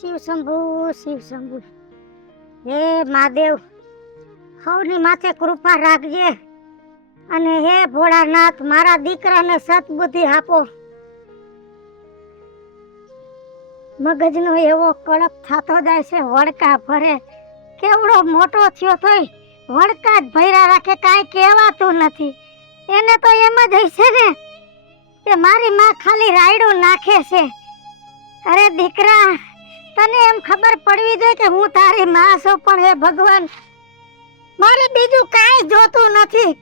શિવ શંભુ હે મહાદેવ સૌની માથે કૃપા રાખજે અને હે ભોળાનાથ મારા દીકરાને સદબુદ્ધિ આપો. મગજનો એવો કડક થતો જાય છે, વડકા ભરે કેવડો મોટો થયો તોય વડકા જ ભર્યા રાખે, કાંઈ કહેવાતું નથી. એને તો એમ જ હશે ને કે મારી માં ખાલી રાયડું નાખે છે. અરે દીકરા, તને એમ ખબર પડવી જોઈએ કે હું તારી માં છું, પણ હે ભગવાન મારે બીજું કાંઈ જોતું નથી,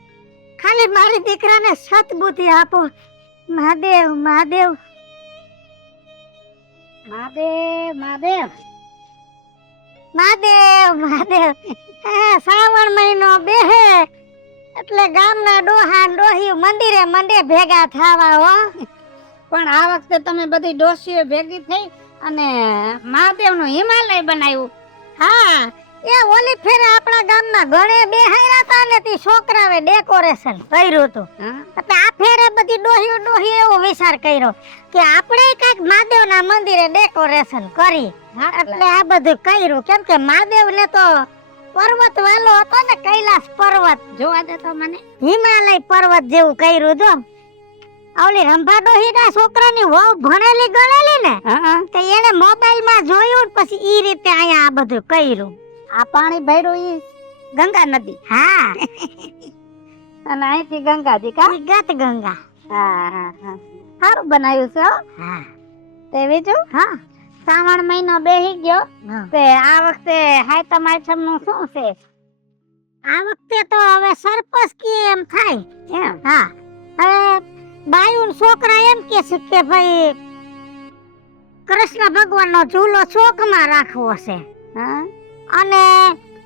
ખાલી મારી દીકરાને સદબુદ્ધિ આપો. મહાદેવ મહાદેવ મહાદેવ મહાદેવ મહાદેવ મહાદેવ. શ્રાવણ મહિનો બેહે એટલે ગામના ડોહા ડોહી મંદિરે મંડે ભેગા થવા હો. પણ આ વખતે તમે બધી ડોશીઓ ભેગી થઈ અને મહાદેવનું હિમાલય બનાવ્યું. હા, એ ઓલી ફેરે આપણા ગામમાં ગણે બેહાયરા હતા ને તે છોકરાએ ડેકોરેશન કર્યું હતું. એટલે આ ફેરે બધી ડોહી એવો વિચાર કર્યો કે આપણે કાંઈક મહાદેવના મંદિરે ડેકોરેશન કરી. એટલે આ બધું કર્યું, કેમ કે મહાદેવને તો પર્વત વાલો હતો ને, કૈલાસ પર્વત જોવા દે તો મને. હિમાલય પર્વત જેવું કર્યું. જો ઓલી રંભા ડોહીના છોકરાની વહુ ભણેલી ગણેલી ને, તો એને મોબાઈલમાં જોયું પછી ઈ રીતે અહીંયા આ બધું કર્યું. આ પાણી ભર્યું ઈ ગંગા નદી. હા અને અહીંથી ગંગાજી કા ગત ગંગા. હા હા હા, સારું બનાવ્યું છે. હા તે બીજું, હા શ્રાવણ મહિનો બેહી ગયો હા. તે આ વખતે હાયતમ આઈટમ નું શું છે? આ વખતે તો હવે સરપસ કે એમ થાય એમ? હા, હવે બાયુન છોકરા એમ કે છે કે ભાઈ કૃષ્ણ ભગવાનનો ઝૂલો ચોકમાં રાખવો છે. હા, અને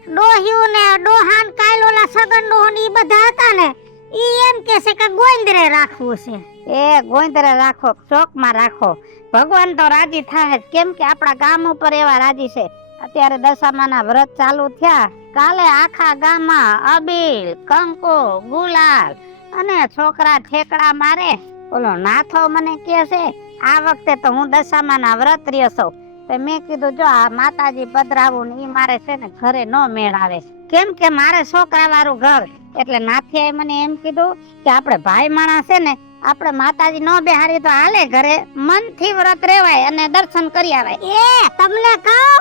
ડોહ્યું ને ડોહાન કાયલોલા સગન ડોહન ઈ બધા હતા ને, ઈ એમ કે છે કે ગોંદરે રાખવું છે. એ ગોંદરે રાખો, ચોકમાં રાખો. ભગવાન તો રાજી થાય જ, કેમ કે આપણા ગામ ઉપર એવા રાજી છે. અત્યારે દશામાના વ્રત ચાલુ થયા, કાલે આખા ગામમાં અબીલ, કંકુ, ગુલાલ અને છોકરા ઠેકડા મારે. ઓલો નાથો મને કહે છે આ વખતે તો હું દશામાના વ્રત રહ્યો છું. તો મેં કીધું જો આ માતાજી પધરાવું ને ઈ મારે છે ને ઘરે ન મેળ આવે, કેમ કે મારે છોકરા વાળું ઘર. એટલે નાથિયાએ મને એમ કીધું કે આપણે ભાઈ માણસ છે ને, આપણે માતાજી નો બેહારી તો હાલે, ઘરે મનથી વ્રત રહેવાય અને દર્શન કરી આવાય. એ તમને કહું,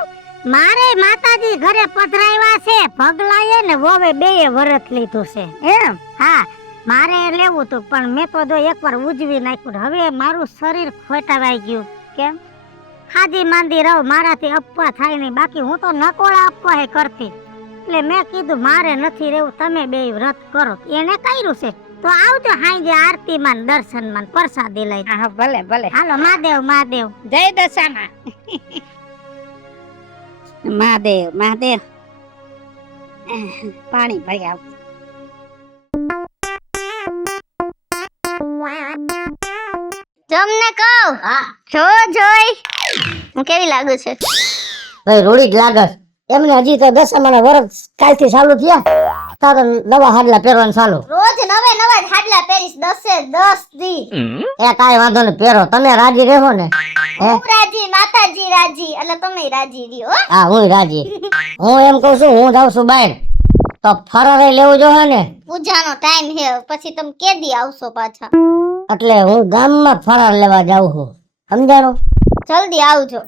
મારે માતાજી ઘરે પધરાવ્યા છે. પગલાએ ને વોવે બેય વ્રત લીધું છે. એમ? હા, મારે લેવું હતું પણ મેં તો જો એકવાર ઉજવી નાખ્યું. હવે મારું શરીર ખોટાવાઈ ગયું. કેમ? હાજી માંદી રહું, મારાથી અપવા થાય નહીં. બાકી હું તો નકોળા અપવા કરતી. એટલે મેં કીધું મારે નથી રહેવું, તમે બેય વ્રત કરો. એને કર્યું છે તો આવજો હાંજે આરતીમાં દર્શનમાં પ્રસાદી લઈ. હા ભલે ભલે. હાલો મહાદેવ મહાદેવ. જય દશામાં. મહાદેવ મહાદેવ. પાણી ભરી આવ. તમને કહું, જોઈ હું કેવી લાગુ છે? ભાઈ રૂડી જ લાગસ. એમને હજી તો દશામાના વરસ કાલથી ચાલુ થયા, તારે નવા હાડલા પહેરવાનું ચાલુ. રોજ નવે નવા જ હાડલા પહેરીશ, 10 દી. એ કાંઈ વાંધો નહીં, પહેરો. તમે રાજી રહો ને? હું રાજી, માતાજી રાજી, એટલે તમે રાજી રહ્યો. હા, હું રાજી. હું એમ કઉ છું, હું જાઉં છું બહાર, તો ફરારે લેવું જોઈએ ને. પૂજાનો ટાઈમ છે, પછી તમે કેદી આવશો પાછા? એટલે હું ગામમાં ફરાર લેવા જાઉં છું, સમજાણો? જલ્દી આવજો.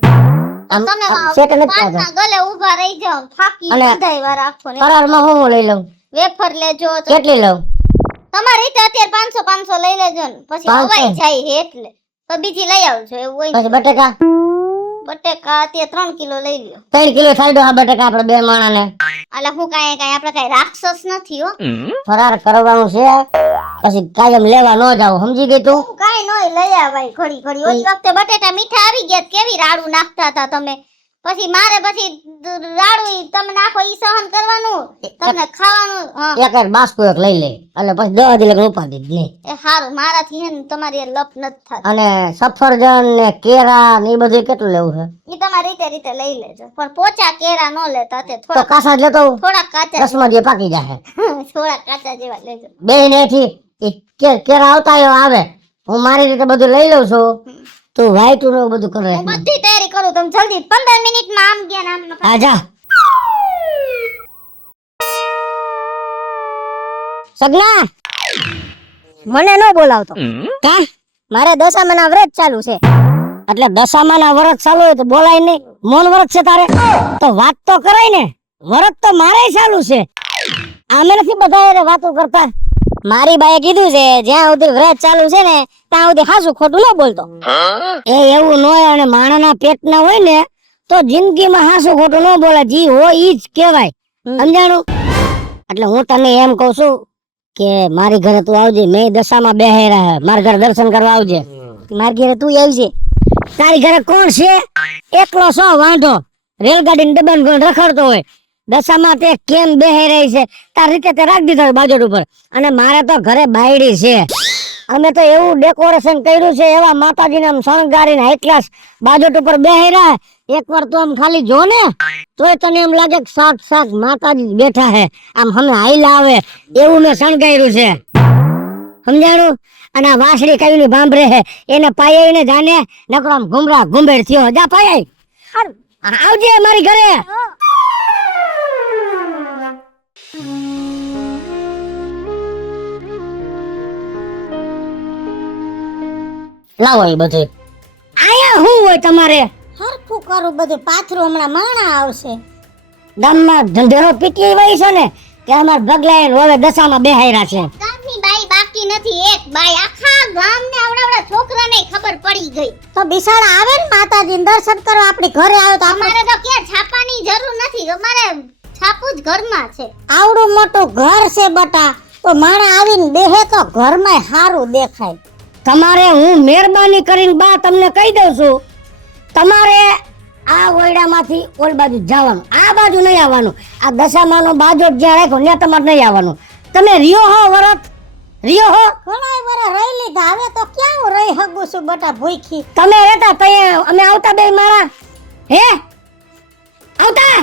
આમ તમે સેટ નથી પાનના ગલે ઊભા રહી જાઓ, થાકી અને બંધાઈ રાખો ને. ફરારમાં હું લઈ લઉં? વેફર લેજો. કેટલી લઉં? તમારી રીતે અત્યારે 500 લઈ લેજો ને, પછી 500? હવાઈ જાય એટલે તો બીજી લઈ આવજો. એવું હોય પછી બટેકા? બટેકા અત્યારે 3 કિલો લઈ લ્યો. 3 કિલો થાય દો. હા, બટેકા આપણે બે માણાને. એટલે હું કાંઈ આપણે કાંઈ રાક્ષસ નથી હો. ફરાર કરવાનું છે, પછી કાયમ લેવા ન જાવ, સમજી ગઈ તું? હું કાંઈ નોય લઈ આવાય ઘડી ઘડી. ઓલી વખતે બટેટા મીઠા આવી ગયા, કેવી રાડું નાખતા હતા તમે. પછી મારે રાડું તમે નાખો ઈ સહન કરવાનું, તમને ખાવાનું. હા, એક બાસ્કુ એક લઈ લે, એટલે પછી 10 દી લગન ઉપાડી જ નહીં. એ સારું, મારાથી હે ને તમારી લપ નથી થતી. અને સફરજન ને કેરા ને એ બધું કેટલું લેવું છે? ઈ તમારી રીતે લઈ લેજો, પણ પોચા કેરા નો લેતા તે. તો કાસા જ લેતો થોડા કાચા 10 જે પાકી જાય. થોડા કાચા જેવા લેજો. બે ને કેરા આવતા આવે, હું મારી રીતે બધું લઈ લઉં છું, તું વાઈટ નું બધું કરે. હું બધી તૈયારી કરું, તમે જલ્દી 15 મિનિટમાં આમ ગયા ને આમ હા જા સગના મને ન બોલાવતો કા મારે દશામાના વ્રત ચાલુ છે એટલે દશામાના વ્રત ચાલુ હોય તો બોલાય નહીં મૌન વ્રત છે તારે તો વાત તો કરાય ને વ્રત તો મારે ચાલુ છે આમે નથી બધા વાતો કરતા મારી બાએ કીધું છે જ્યાં સુધી વ્રત ચાલુ છે ને ત્યાં સુધી હાસું ખોટું ન બોલતો એ એવું ન હોય અને માણાના પેટના હોય ને તો જિંદગીમાં હાસું ખોટું ન બોલે જી હોય ઈ જ કહેવાય સમજાણું એટલે હું તને એમ કહું છું કે મારી ઘરે તું આવજે મેં દશામાં બેહેરા હે મારા ઘરે દર્શન કરવા આવજે મારી ઘરે તું આવજે તારી ઘરે કોણ છે એકલો સો વાંઢો રેલગાડી ને ડબ્બાને કોણ રખડતો હોય દશામાં તે કેમ બેહી રહી છે તાર રીતે તે રાખી દીધો બાજોટ ઉપર અને મારે તો ઘરે બાયડી છે અમે તો એવું ડેકોરેશન કર્યું છે એવા માતાજીને આમ શણગારીને હાઈ ક્લાસ બાજોટ ઉપર બેહી રહ્યા એકવાર તો આમ ખાલી જો ને તોય તને એમ લાગે કે સાક્ષાત માતાજી બેઠા હે આમ હમે હાઈલા આવે એવું મેં શણગાર્યું છે સમજાણું અને આ વાસળી કઈની ભાંભરે હે એને પાયે ને જાને નકરો આમ ઘુમરા ઘુંબેડ થયો જા પાયે આવજે મારી ઘરે લાવો એ બધું આયા શું હોય તમારે હરખું કરું બધું પાથરું હમણાં માણા આવશે ગામમાં ધંધેરો પીટી વહી છે ને કે અમાર ભગલાએ હવે દશામાં બેહાયરા છે ગામની બાઈ બાકી નથી એક બાઈ આખા ગામને આવડા છોકરાને ખબર પડી ગઈ તો બિસાડા આવે ને માતાજીને દર્શન કરવા આપણી ઘરે આવે તો અમારે તો ક્યાં છાપાની જરૂર નથી અમારે છાપું જ ઘરમાં છે આવડું મોટું ઘર છે બટા તો માણા આવીને બેહે તો ઘરમાં સારું દેખાય તમારે હું મહેરબાની કરીને બા તમને કહી દઉં છું તમારે આ ઓયડામાંથી ઓલ બાજુ જવાનું આ બાજુ નહીં આવવાનું આ દશામાનો બાજોટ જ્યાં રાખ્યો ત્યાં તમારે નહીં આવવાનું તમે રિયો હો વરત રિયો હો ઘણા વરા રહી લીધા હવે તો ક્યાં હું રહી હગું છું બટા ભૂખી તમે રહેતા તઈ અમે આવતા બે મારા હે આવતા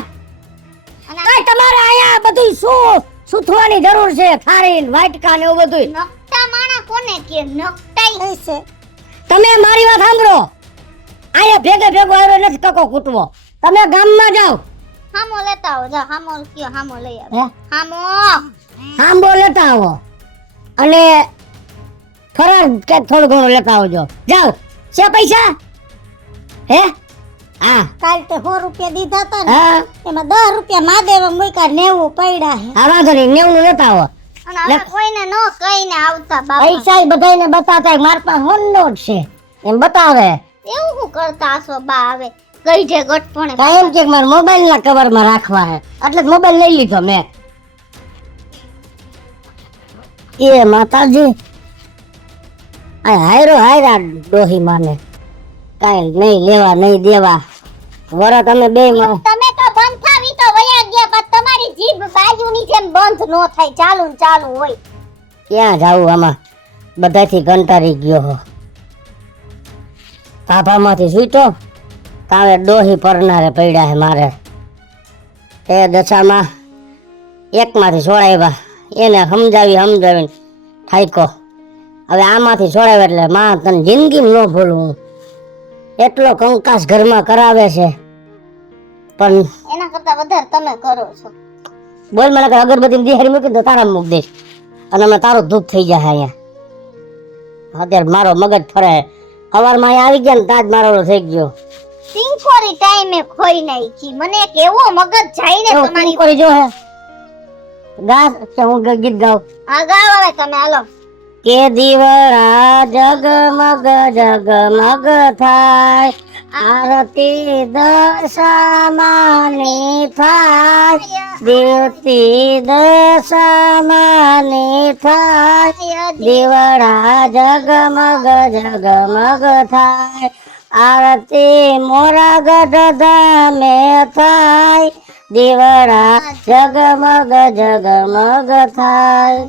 કઈ તમારે આયા બધું શું સુથવાની જરૂર છે થાળી વાટકા ને એવું બધું નકટા માણા કોને કે નકટાઈ છે તમે મારી વાત સાંભળો આયા ભેગો આવ્યો નથી કકો કૂટવો તમે ગામમાં જાઓ હામો લેતા આવો જા હામો કયો હામો લઈ આવો હે હામો આંબો લેતા આવો અને ફરાળ કે થોડું ઘણું લેતા આવજો જાઓ છે પૈસા હે હા કાલ તે 100 રૂપિયા દીધા હતા ને હા એમાં 10 રૂપિયા માદેવ મૂક્યા 90 પડ્યા હે આ વાંધો નહીં 90 લેતા આવો અને હવે કોઈને નો કહીને આવતા બાપા પૈસા બધાને બતાતા માર પાસે હોનનો જ છે એમ બતાવે એવું શું કરતા હશો બા હવે ગઈઢે ગટપણે કાયમ કે મારા મોબાઈલ ના કવર માં રાખવા હે એટલે મોબાઈલ લઈ લીધો મેં એ માતાજી આ હાયરો હાયરા ડોહી માને કાઈ નહીં લેવા નહીં દેવા વરત અમે બે માં તમે તો બંધ થાવી તો વયા ગયા પણ તમારી જીભ બાજુની જેમ બંધ નો થાય ચાલુ ને ચાલુ હોય ક્યાં જાવું આમાં બધાથી કંટાળી ગયો હો તાભામાંથી સૂતો તાવે ડોહી પરનારે પડ્યા હે મારે એ દશામાં એકમાંથી છોડાવ્યા એને સમજાવીને થાયકો હવે આમાંથી છોડાવ્યા એટલે માં તને જિંદગીમાં ન ભૂલું હું એટલો કંકાસ ઘરમાં કરાવે છે પણ એના કરતા વધારે તમે કરો છો બોલ મને કે અગરબત્તી દિહારી મૂકી તો તારા મૂક દઈશ અને અમે તારો ધૂપ થઈ જાય અહીંયા અત્યારે મારો મગજ ફરે સવારમાં અહીંયા આવી ગયા ને તાજ મારો ઓલો થઈ ગયો સિંકોરી ટાઈમે ખોઈ નાખી મને એક એવો મગજ જાય ને તમારી કરી જો હે ગા કે હું ગીત ગાઉં આ ગાવ હવે તમે હાલો કે દીવડા જગમગ જગમગ થાય આરતી દશામાની થાય દેવતી દશામાની થાય દીવડા જગમગ જગમગ થાય આરતી મોરા ગઢ ધામે થાય દીવડા જગમગ જગમગ થાય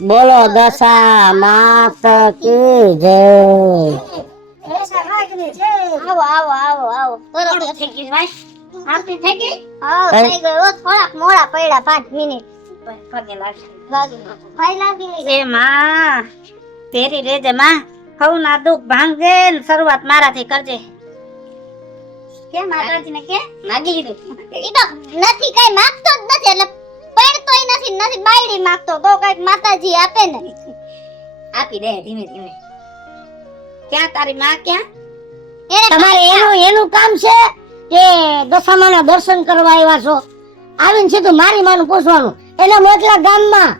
બોલો દશા માત કી જય આવો આવો આવો આવો તરત થઈ ગઈ ભાઈ આરતી થઈ ગઈ આવો થઈ ગયો થોડાક મોડા પડ્યા 5 મિનિટ પગે લાગી એ માં તેરી રેજે માં હવના દુઃખ ભાંગે ને શરૂઆત મારાથી કરજે કે માતાજીને કે માગી લીધું. ઈ તો નથી કઈ માંગતો જ નથી એટલે પડતોય નથી બાયડી માંગતો તો કઈક માતાજી આપે ને આપી દે ધીમે ધીમે. ક્યાં તારી માં ક્યાં એને તમારે એનું કામ છે કે દશામાના દર્શન કરવા આવ્યા છો, આવીને સીધું મારી માનું પૂછવાનું. એને મોટલા ગામમાં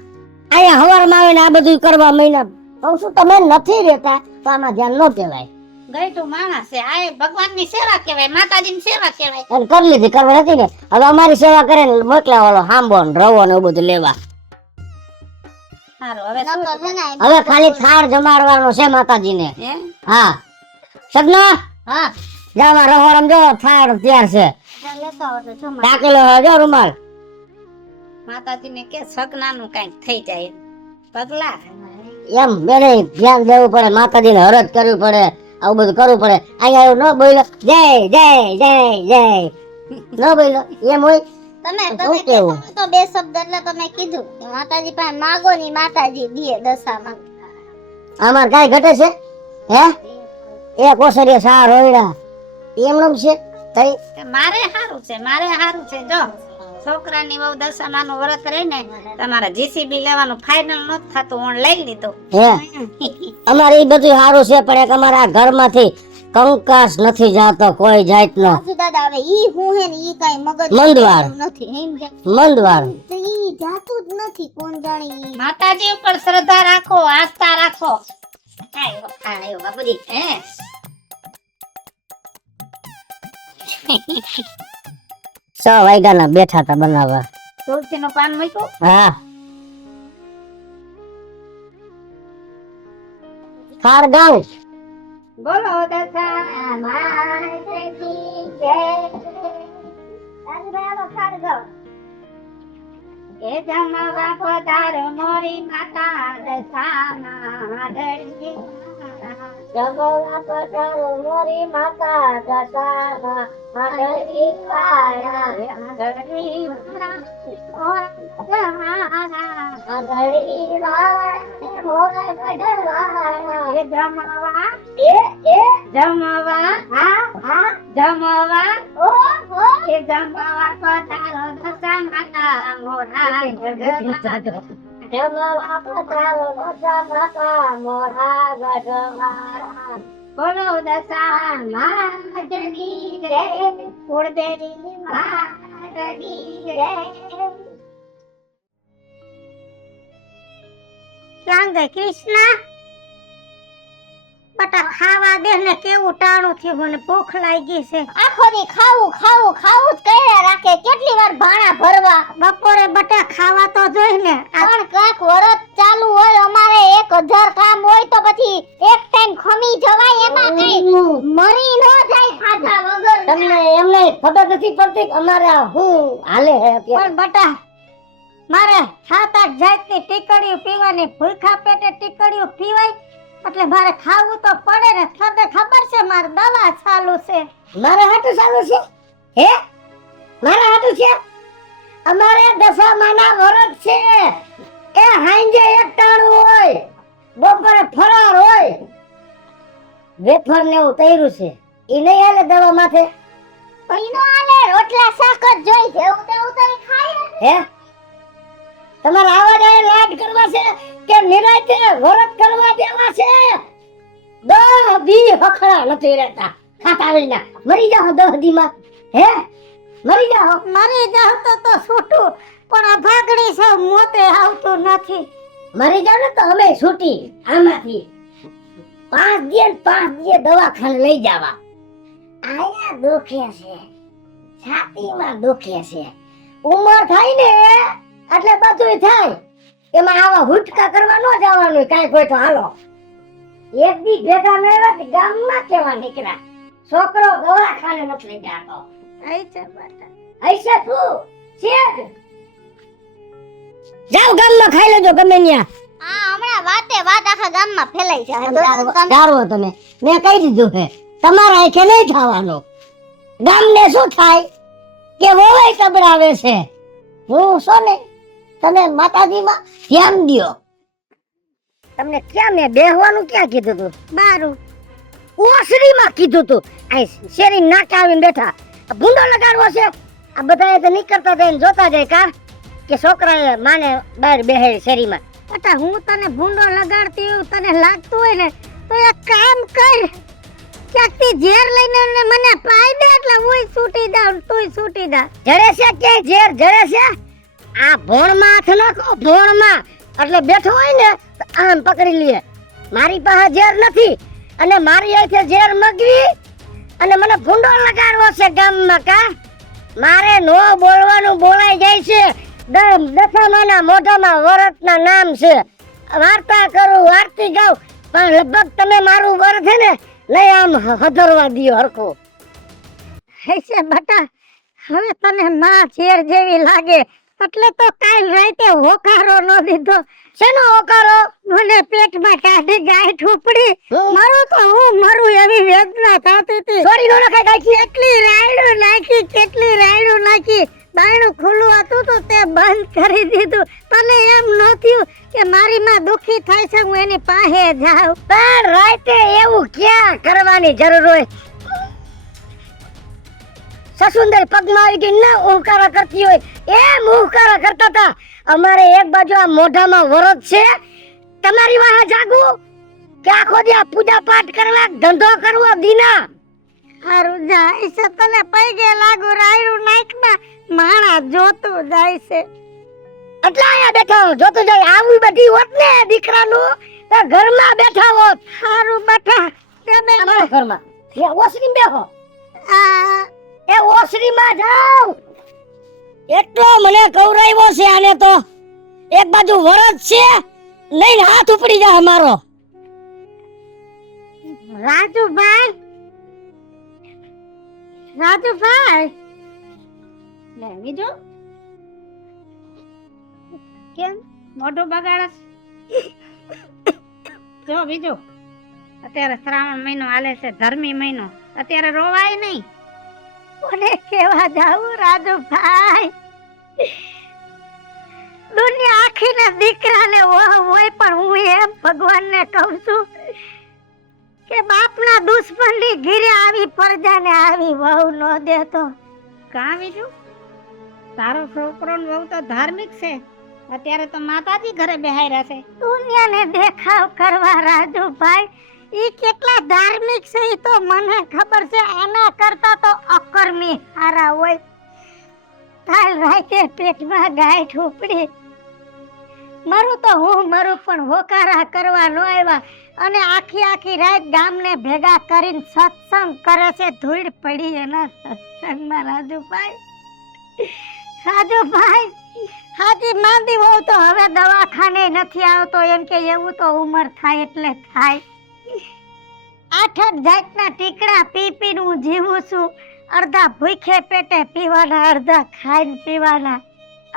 અહીંયા હવારમાં આવીને આ બધું કરવા મહિના. કહું છું તમે નથી રહેતા તો આમાં ધ્યાન ન કહેવાય. ગઈઢું માણસ છે આ ભગવાનની સેવા કહેવાય, માતાજીની સેવા કહેવાય. એને કરી લીધી, કરવા નથી ને. હવે અમારી સેવા કરે ને મોકલા વાળો હાંભો ને રવો ને એવું બધું લેવા. સારું હવે શું નકર છે ને હવે ખાલી થાળ જમાડવાનો છે માતાજીને. હે હા સગના, હા જાવા રહોરમ જો થાળ તૈયાર છે. લેતો આવતો છો ટાકેલો જો રૂમાલ. માતાજીને કે સગનાનું કઈક થઈ જાય પગલા એમ બેને ધ્યાન દેવું પડે, માતાજીને હરજ કરવી પડે, આવું બધું કરવું પડે. અહીંયા એવું ન બોલ્યો જય જય જય જય ન બોલ્યો એમ હોય. તમે શું તમે કેવું? કીધું તો બે શબ્દ એટલે તમે કીધું કે માતાજી પાસે માગો ની માતાજી દીએ દશામાં આમાં કાંઈ ઘટે છે હે? એક ઓસરીએ સાર હોયડા એમનું છે તઈ મારે હારું છે જો છોકરાની બહુ દશામાનું વ્રત રહે ને તમારે જીસીબી લેવાનું ફાઇનલ નત થતું હું લઈ લીધું. હે અમારે ઈ બધું સારું છે પણ એક અમારા ઘરમાંથી કંકાસ નથી જાતો કોઈ જાતનો. સાસુ દાદા હવે ઈ હું હે ને ઈ કાઈ મગજ મંદવાર. નથી એમ કે મંદવાર તો ઈ જાતું જ નથી કોણ જાણે ઈ માતાજી ઉપર શ્રદ્ધા રાખો, આસ્થા રાખો. આયો બાપુજી હે 6 વાગ્યાના બેઠા હતા બનાવવા. તુલસીનું પાન મૂક્યું. હા ખાર ગાઉં બોલો દશામાની જય. એ જમવા પધારો મોરી માતા દશામાં ધરતી. જમવા પધારો મોરી માતા દશામાં ધરતી વાળા. ધરતી વાળા મોરે પધારવાળા. એ જમવા એ જમવા પધારો દશા માતા મોરા જમવા પધારો દશા માતા મોરા ગઢવાળા. બોલો દશા માતની જય, કુળદેવી માતની જય. ક્યાં ગઈ કૃષ્ણ? બટા ખાવા દે ને, કેવું ટાણું થયું, મને ભૂખ લાગી છે. આખો દી ખાવું ખાવું ખાવું જ કર્યા રાખે કેટલી વાર ભાણા ભરવા બપોરે બટા ખાવા તો જોઈ ને. પણ કાક વરત ચાલુ હોય અમારે 1000 કામ હોય તો પછી એક ટાઈમ ખમી જવાય એમાં કઈ મરી ન જાય ખાધા વગર તમને એમને ખબર નથી પડતી કે અમારે આ હું હાલે હે અત્યારે? પણ બટા મારે 7-8 જાતની ટીકડીઓ પીવાની, ભૂખા પેટે ટીકડીઓ પીવાય એટલે મારે ખાવું તો પડે ને. તને ખબર છે મારે દવા ચાલુ છે. મારા હાટું ચાલુ છે હે? મારા હાટું છે? અમારે દશામાના વ્રત છે. એ હાંજે એક ટાણું હોય, બપોરે ફરાર હોય, વેફર ને એવું તૈરું છે. ઈ નહીં હાલે દવા માથે પૈનો આલે રોટલા શાક જ જોઈ જેવું તેવું તો ખાય હે? તમારે આવા જાય લાડ કરવા છે કે નિરાંતે વ્રત કરવા દેવા છે? 10 દી હખડા નથી રહેતા ખાતા વિના. મરી જાઓ 10 દી માં હે? મરી જાઓ. મરી જાવ તો છૂટું, પણ આ ભાગડી છે મોતે આવતું નથી. મરી જાવ ને તો અમે છૂટી આમાંથી 5 દી દવાખાને લઈ જવા. આયા દુખે છે, છાતીમાં દુખે છે. ઉંમર થાય ને એટલે બધું થાય. એમાં આવા હુટકા કરવા ન જવાનું કાંઈ કોઈ તો હાલો. એક દી ભેગા ન આવ્યા ગામમાં કેવા નીકળ્યા, છોકરો દવાખાને નથી લઈ જતો. આઈ છે બટા. ऐसा શું છે? જાવ ગામમાં ખાઈ લેજો ગમે ત્યાં. આ હમણાં વાતે વાત આખા ગામમાં ફેલાઈ જાય દારૂ તમે મેં કહી દીધું છે તમારા આંખે નહીં ખાવાનો. ગામને શું થાય કે વોવાય કબડાવે છે. હું છો ને તમે માતાજીમાં ધ્યાન દ્યો. તમને ક્યાં મેં બેહવાનું ક્યાં કીધું તું? બારું ઓસરીમાં કીધું તું. આ શેરી નાકે આવીને બેઠા આ ભૂંડો લગાડવો છે. આ બધાએ તો નીકળતા જઈને જોતા જાય કા કે છોકરાએ માને બહાર બેહે શેરીમાં. બટા હું તને ભૂંડો લગાડતી એવું તને લાગતું હોય ને તો એક કામ કર, ક્યાંકથી ઝેર લઈને મને પાઈ દે એટલે હુંય છૂટી જાઉં તુંય છૂટી જા. જરે છે કે ઝેર જરે છે? આ ભોણમાં હાથ નાખો, ભોણમાં. એટલે બેઠો હોય ને તો આમ પકડી લે. મારી પાસે ઝેર નથી અને મારી અહીંથી ઝેર મગવી અને મને ભૂંડો લગાડવો છે ગામમાં કા. મારે નો બોલવાનું બોલાઈ જાય છે. દશામાના મોઢામાં વરતના નામ છે. વાર્તા કરું, વાર્તી ગાઉં, પણ લગભગ તમે મારું વર છે ને લઈ આમ હધરવા દિયો હરખું. હે છે બટા, હવે તને માં ઝેર જેવી લાગે એટલે તો કાલ રાતે હોકારો ન દીધો. શેનો હોકારો? મને પેટમાં કાઢી ગાંઠ ઉપડી. મારું તો હું મરું એવી વેદના થતી હતી. સોરી નો નખાય ગાયકી. કેટલી રાયડું નાખી, કેટલી રાયડું નાખી. બાયણું ખુલ્લું હતું તો તે બંધ કરી દીધું. તને એમ ન થયું કે મારી માં દુખી થાય છે હું એની પાસે જાઉં? પણ રાતે એવું ક્યાં કરવાની જરૂર હોય? સસુંદર પગમાં આવી ગઈ ને ઉહકારા કરતી હોય એમ ઉહકારા કરતા હતા. અમારે એક બાજુ આ મોઢામાં વરત છે, તમારી વાહ જાગું કે આખો દી આ પૂજા પાઠ કરવા ધંધો કરવો દીના. હારું જાય છે તને પૈગે લાગુ રાયડું નાખમાં માણા જોતું જાય છે. એટલે અહીંયા બેઠા જોતું જાય. આવી બધી હોત ને દીકરાનું તો ઘરમાં બેઠા હોત. હારું બટા તમે અમારા ઘરમાં એ ઓસરી બેહો. આ એ ઓસરીમાં જાવ. એટલો મને કવરાવ્યો છે આને તો. એક બાજુ વરદ છે, લઈને હાથ ઉપડી જાય અમારો. રાજુભાઈ, રાજુભાઈ લે બીજું કેમ મોઢું બગાડસ? જો બીજું અત્યારે શ્રાવણ મહિનો હાલે છે, ધર્મી મહિનો. અત્યારે રોવાય નહીં. કોને કેવા જાવું રાજુભાઈ? દુનિયા આખીને દીકરાને હોય પણ હું એમ ભગવાનને કહું છું કે બાપના દુશ્મનની ઘીરે આવી પરજાને આવી વહુ ન દેતો. કાં બીજું તારો છોકરો ને વહુ તો ધાર્મિક છે. અત્યારે તો માતાજી ઘરે બેહાર્યા છે. દુનિયાને દેખાવ કરવા રાજુભાઈ ઈ કેટલા ધાર્મિક છે ઈ તો મને ખબર છે. એના કરતા તો અકર્મી હારા હોય. કાલ રાતે પેટમાં ગાંઠ ઉપડી. મરું તો હું મરું પણ હોકારા કરવા ન આવ્યા અને આખી રાત ગામને ભેગા કરીને સત્સંગ કરે છે. ધૂળ પડી એના સત્સંગમાં રાજુભાઈ. રાજુભાઈ હાજી માંદી હોઉં તો હવે દવાખાને નથી આવતો એમ કે એવું તો ઉંમર થાય એટલે થાય. 8 જાતના ટીકડા પી પીને હું જીવું છું. અડધા ભૂખે પેટે પીવાના, અડધા ખાઈને પીવાના,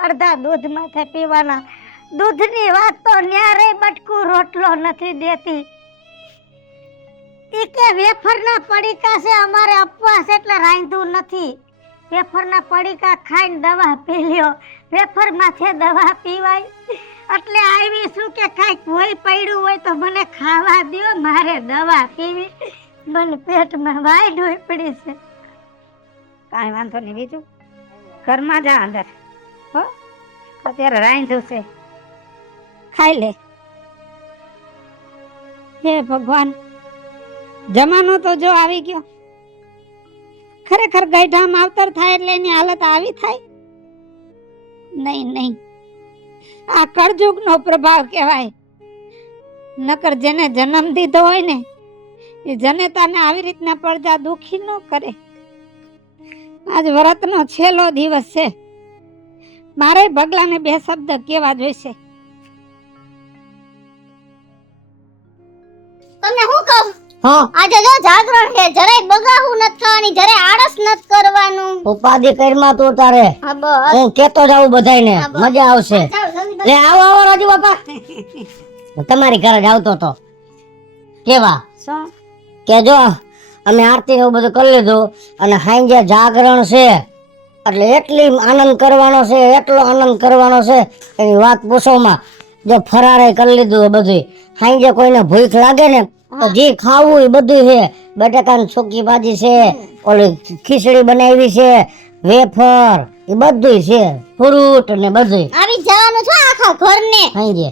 અડધા દૂધ માથે પીવાના. દૂધની વાત તો ન્યારે બટકું રોટલો નથી દેતી. ઈ કે વેફરના પડીકા છે અમારે ઉપવાસ એટલે રાંધ્યું નથી. વેફરના પડીકા ખાઈને દવા પી લ્યો. વેફર માથે દવા પીવાય એટલે આવી શું કે કાંઈક હોય પડ્યું હોય તો મને ખાવા દ્યો, મારે દવા પીવી. મને પેટમાં વાયડું પડી છે. કાંઈ વાંધો નહીં. બીજું ઘરમાં જા અંદર. હો અત્યારે રાંધ્યું છે, ખાઈ લે. હે ભગવાન, જમાનો તો જો આવી ગયો. ખરેખર ગઈઢામાં અવતર થાય એટલે એની હાલત આવી થાય. નહીં, આ કળજુગનો પ્રભાવ કહેવાય. નકર જેને જન્મ દીધો હોય ને એ જનેતાને આવી રીતના પડદા દુખી ન કરે. આજ વ્રતનો છેલ્લો દિવસ છે. મારે બગલાને 2 શબ્દ કેવા જોઈશે. તમને હું કહું? હા, આજે જો જાગરણ છે, જરાય બગાહું નથી થવાની, જરાય આળસ નથી કરવાનું. ઉપાધિ કરમાં તું તારે. હા બસ. હું કેતો જાઉં બધાયને, હા, બસ. મજા આવશે. જાઓ, જલ્દી લે આવો રાજુ બાપા. તમારી ઘરે જ આવતો તો કેવા શું કે જો અમે આરતી એવું બધું કરી લીધું અને સાંજે જાગરણ છે એટલે એટલી આનંદ કરવાનો છે, એટલો આનંદ કરવાનો છે એની વાત પૂછોમાં. જો ફરારે કરી લીધું બધું. સાંજે કોઈને ભૂખ લાગે ને તો જે ખાવું એ બધું છે. બટાકાની સૂકી ભાજી છે, ઓલી ખીચડી બનાવી છે, વેફર એ બધું છે, ફ્રૂટ ને બધું આવી જવાનું છો આખા ઘરને. ખાઈ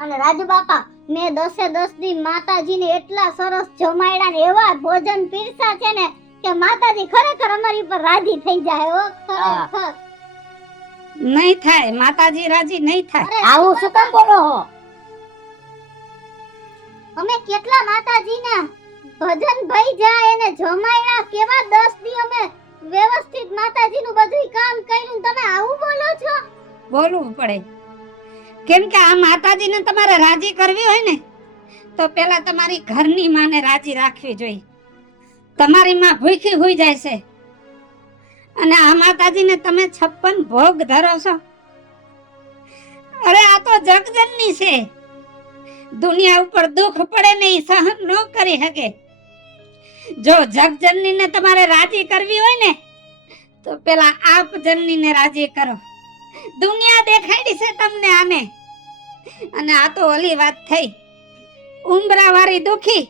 અને રાજુ બાપા મેં 10 દી માતાજીને એટલા સરસ જમાડ્યા ને એવા ભોજન પીરસા છે ને કે માતાજી ખરેખર અમારી ઉપર રાજી થઈ જાય હો ખરેખર. નહીં થાય, માતાજી રાજી નહીં થાય. આવું શું કામ બોલો હો? અમે કેટલા માતાજીના ભજન ભઈ જાય એને જમાડ્યા, કેવા 10 દી અમે વ્યવસ્થિત માતાજીનું બધું કામ કર્યું, તમે આવું બોલો છો? બોલવું પડે, કેમ કે આ માતાજીને તમારે રાજી કરવી હોય ને તો પેલા તમારી ઘરની માને રાજી રાખવી જોઈએ. તમારી માં ભૂખી હોઈ જાય છે અને આ માતાજીને તમે 56 ભોગ ધરો છો. અરે આ તો જગજનની છે, દુનિયા ઉપર દુઃખ પડે ને એ સહન ન કરી શકે. જો જગજનનીને તમારે રાજી કરવી હોય ને તો પેલા આપ જનનીને રાજી કરો. દુનિયા દેખાડી છે તમને આને, અને આ તો ઓલી વાત થઈ, ઉંબરા વાળી દુખી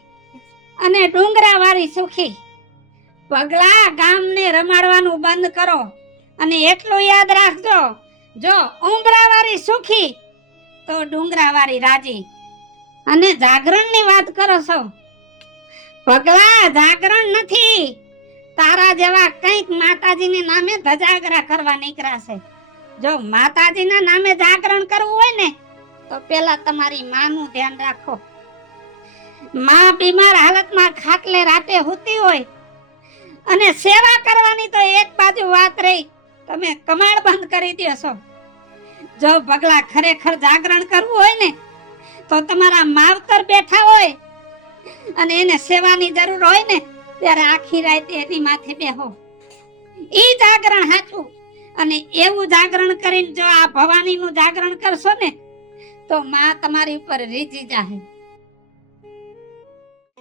અને ડુંગરા વાળી સુખી. પગલા ગામને રમાડવાનું બંધ કરો અને એટલું યાદ રાખજો, જો ઉંબરા વાળી સુખી તો ડુંગરા વાળી રાજી. અને જાગરણની વાત કરો છો, પગલા જાગરણ નથી, તારા જેવા કંઈક માતાજીને નામે ધજાગરા કરવા નીકળ્યા છે. જો માતાજીના નામે જાગરણ કરવું હોય ને તો પેલા તમારી માનું ધ્યાન રાખો. માં બીમાર હાલતમાં ખાટલે રાતે સૂતી હોય અને સેવા કરવાની તો એક બાજુ વાત રહી, તમે કમાડ બંધ કરી દો છો. જો પગલા ખરેખર જાગરણ કરવું હોય ને તો તમારા માવતર બેઠા હોય અને એને સેવાની જરૂર હોય ને ત્યારે આખી રાત એની માથે બેહો. ઈ જાગરણ સાચું. અને એવું જાગરણ કરીને જો આ ભવાનીનું જાગરણ કરશો ને તો માં તમારી ઉપર રીઝી જાહે.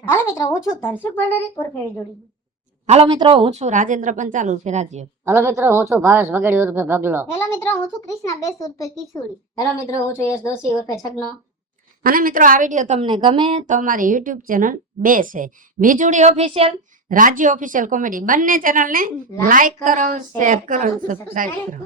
હાલો મિત્રો, હું છું ધનસુખ ભંડારી ઉર્ફે જોડી. હાલો મિત્રો, હું છું રાજેન્દ્ર પંચાલ ઉર્ફે રાજ્ય. હલો મિત્રો, હું છું ભાવેશ વગેડી ઉર્ફે ભગલો. હેલો મિત્રો, હું છું કૃષ્ણા બેસ ઉર્ફે કિશોરી. હેલો મિત્રો, હું છું યશ દોશી ઉર્ફે છગનો. અને મિત્રો આ વિડીયો તમને ગમે તો અમારી યુટ્યુબ ચેનલ 2 છે, વીજુડી ઓફિશિયલ, રાજ્ય ઓફિશિયલ કોમેડી, બંને ચેનલને લાઈક કરો, શેર કરો, સબસ્ક્રાઇબ કરો.